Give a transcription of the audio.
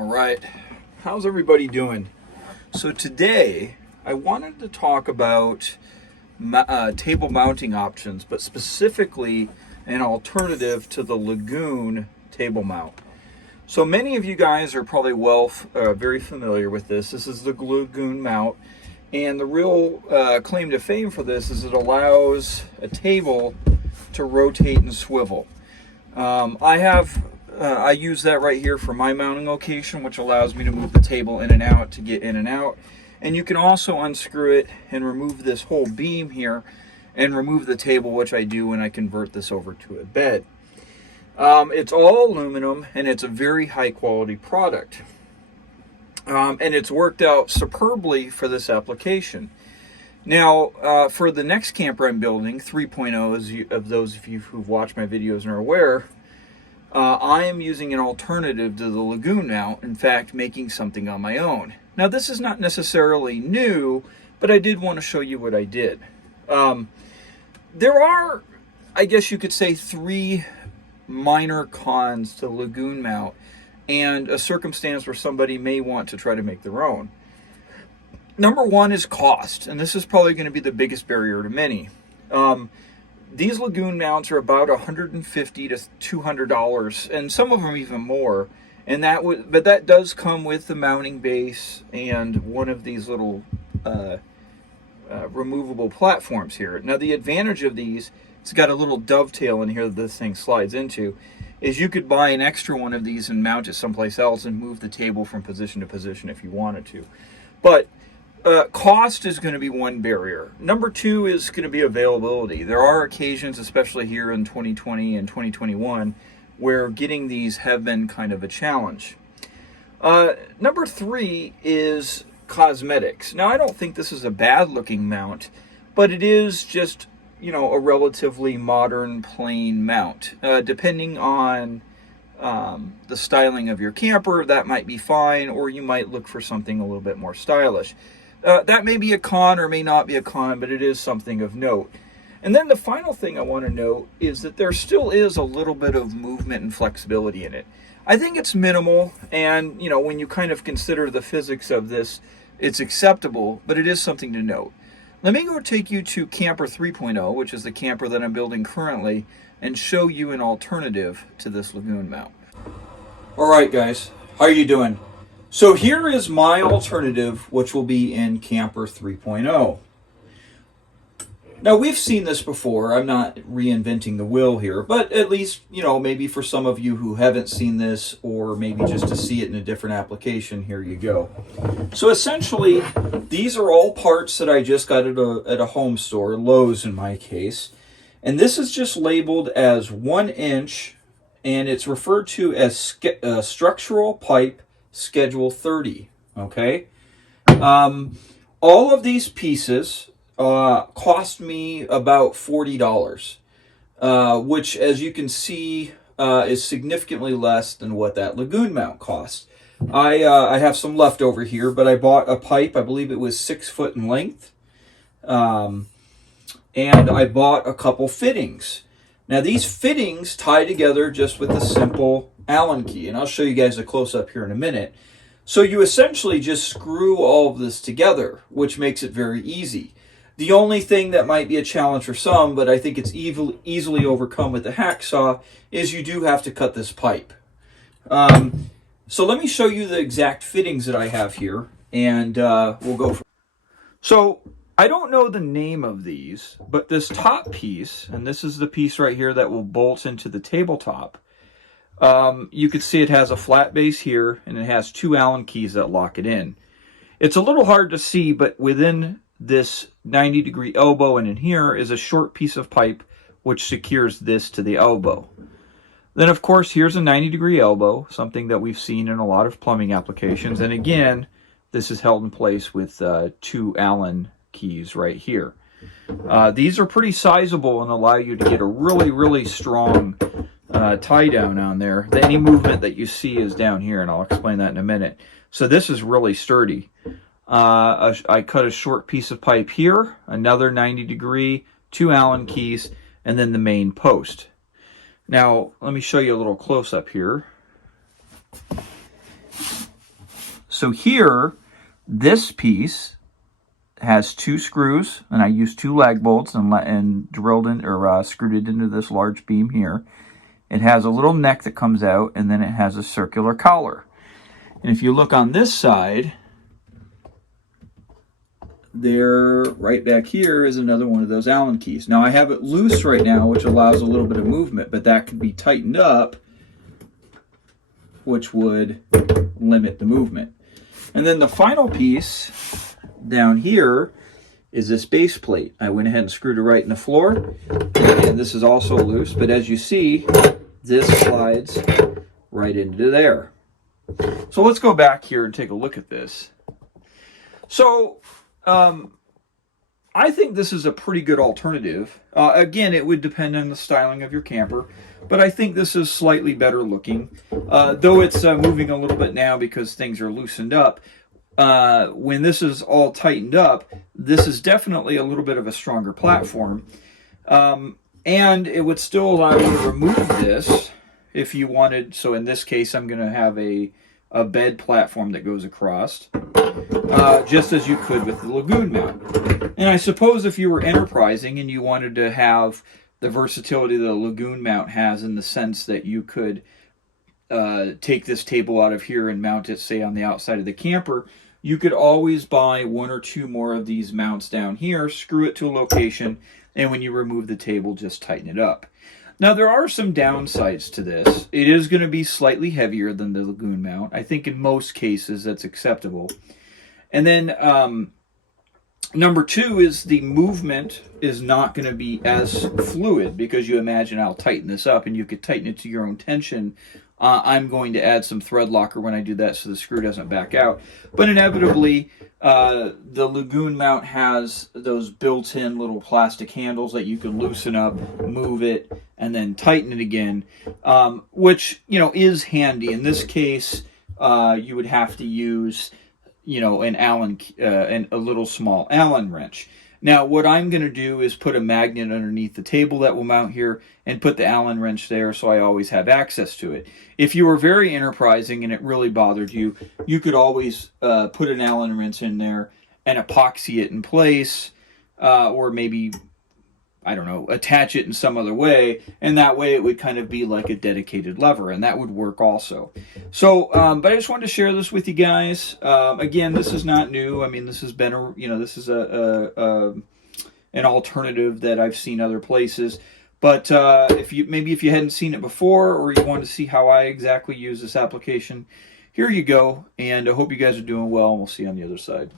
All right, how's everybody doing? So today I wanted to talk about table mounting options, but specifically an alternative to the Lagun table mount. So many of you guys are probably very familiar with this. This is the Lagun mount, and the real claim to fame for this is it allows a table to rotate and swivel. I use that right here for my mounting location, which allows me to move the table in and out to get in and out. And you can also unscrew it and remove this whole beam here and remove the table, which I do when I convert this over to a bed. It's all aluminum and it's a very high quality product. And it's worked out superbly for this application. Now, for the next camper I'm building, 3.0, as those of you who've watched my videos and are aware, I am using an alternative to the Lagun mount, in fact, making something on my own. Now, this is not necessarily new, but I did want to show you what I did. There are, I guess you could say, three minor cons to Lagun mount and a circumstance where somebody may want to try to make their own. Number one is cost, and this is probably going to be the biggest barrier to many. These Lagun mounts are about $150 to $200, and some of them even more. And but that does come with the mounting base and one of these little removable platforms here. Now, the advantage of these, it's got a little dovetail in here that this thing slides into, is you could buy an extra one of these and mount it someplace else and move the table from position to position if you wanted to. But cost is going to be one barrier. Number two is going to be availability. There are occasions, especially here in 2020 and 2021, where getting these have been kind of a challenge. Number three is cosmetics. Now, I don't think this is a bad looking mount, but it is just, a relatively modern plain mount. Depending on the styling of your camper, that might be fine, or you might look for something a little bit more stylish. That may be a con or may not be a con, but it is something of note. And then the final thing I want to note is that there still is a little bit of movement and flexibility in it. I think it's minimal, and when you kind of consider the physics of this, it's acceptable, but it is something to note. Let me go take you to Camper 3.0, which is the camper that I'm building currently, and show you an alternative to this Lagun mount. All right, guys, how are you doing? So here is my alternative, which will be in Camper 3.0. Now, we've seen this before. I'm not reinventing the wheel here, but at least, maybe for some of you who haven't seen this, or maybe just to see it in a different application, here you go. So essentially, these are all parts that I just got at a home store, Lowe's in my case. And this is just labeled as 1 inch, and it's referred to as structural pipe Schedule 30, okay? All of these pieces cost me about $40, which, as you can see, is significantly less than what that Lagun mount costs. I have some left over here, but I bought a pipe, I believe it was 6 foot in length, and I bought a couple fittings. Now, these fittings tie together just with a simple Allen key, and I'll show you guys a close-up here in a minute. So you essentially just screw all of this together, which makes it very easy. The only thing that might be a challenge for some, but I think it's easily overcome with the hacksaw, is you do have to cut this pipe. So let me show you the exact fittings that I have here, and we'll go from. So I don't know the name of these, but this top piece, and this is the piece right here that will bolt into the tabletop, you can see it has a flat base here, and it has 2 Allen keys that lock it in. It's a little hard to see, but within this 90-degree elbow and in here is a short piece of pipe which secures this to the elbow. Then, of course, here's a 90-degree elbow, something that we've seen in a lot of plumbing applications. And again, this is held in place with 2 Allen keys right here. These are pretty sizable and allow you to get a really, really strong tie down on there. Any movement that you see is down here, and I'll explain that in a minute. So this is really sturdy. I cut a short piece of pipe here, another 90-degree, 2 Allen keys, and then the main post. Now, let me show you a little close-up here. So here, this piece has 2 screws, and I used 2 lag bolts and drilled in or screwed it into this large beam here. It has a little neck that comes out, and then it has a circular collar. And if you look on this side, there, right back here, is another one of those Allen keys. Now I have it loose right now, which allows a little bit of movement, but that can be tightened up, which would limit the movement. And then the final piece down here is this base plate. I went ahead and screwed it right in the floor, and this is also loose, but as you see, this slides right into there. So let's go back here and take a look at this. So I think this is a pretty good alternative. Again, it would depend on the styling of your camper, but I think this is slightly better looking. Though it's moving a little bit now because things are loosened up. When this is all tightened up, this is definitely a little bit of a stronger platform. And it would still allow you to remove this if you wanted. So in this case, I'm going to have a bed platform that goes across, just as you could with the Lagun mount. And I suppose if you were enterprising and you wanted to have the versatility that the Lagun mount has, in the sense that you could take this table out of here and mount it, say, on the outside of the camper, you could always buy 1 or 2 more of these mounts down here, screw it to a location, and when you remove the table, just tighten it up. Now, there are some downsides to this. It is going to be slightly heavier than the Lagun mount. I think in most cases that's acceptable. And then number 2 is the movement is not going to be as fluid, because you imagine I'll tighten this up and you could tighten it to your own tension. I'm going to add some thread locker when I do that so the screw doesn't back out. But inevitably, the Lagun mount has those built-in little plastic handles that you can loosen up, move it, and then tighten it again, which, is handy. In this case, you would have to use, an Allen, a little small Allen wrench. Now, what I'm going to do is put a magnet underneath the table that will mount here and put the Allen wrench there, so I always have access to it. If you were very enterprising and it really bothered you, you could always put an Allen wrench in there and epoxy it in place, or maybe, I don't know, attach it in some other way, and that way it would kind of be like a dedicated lever, and that would work also. So, but I just wanted to share this with you guys. Again, this is not new. I mean, this has been this is an alternative that I've seen other places. But if you hadn't seen it before, or you want to see how I exactly use this application, here you go. And I hope you guys are doing well, and we'll see you on the other side.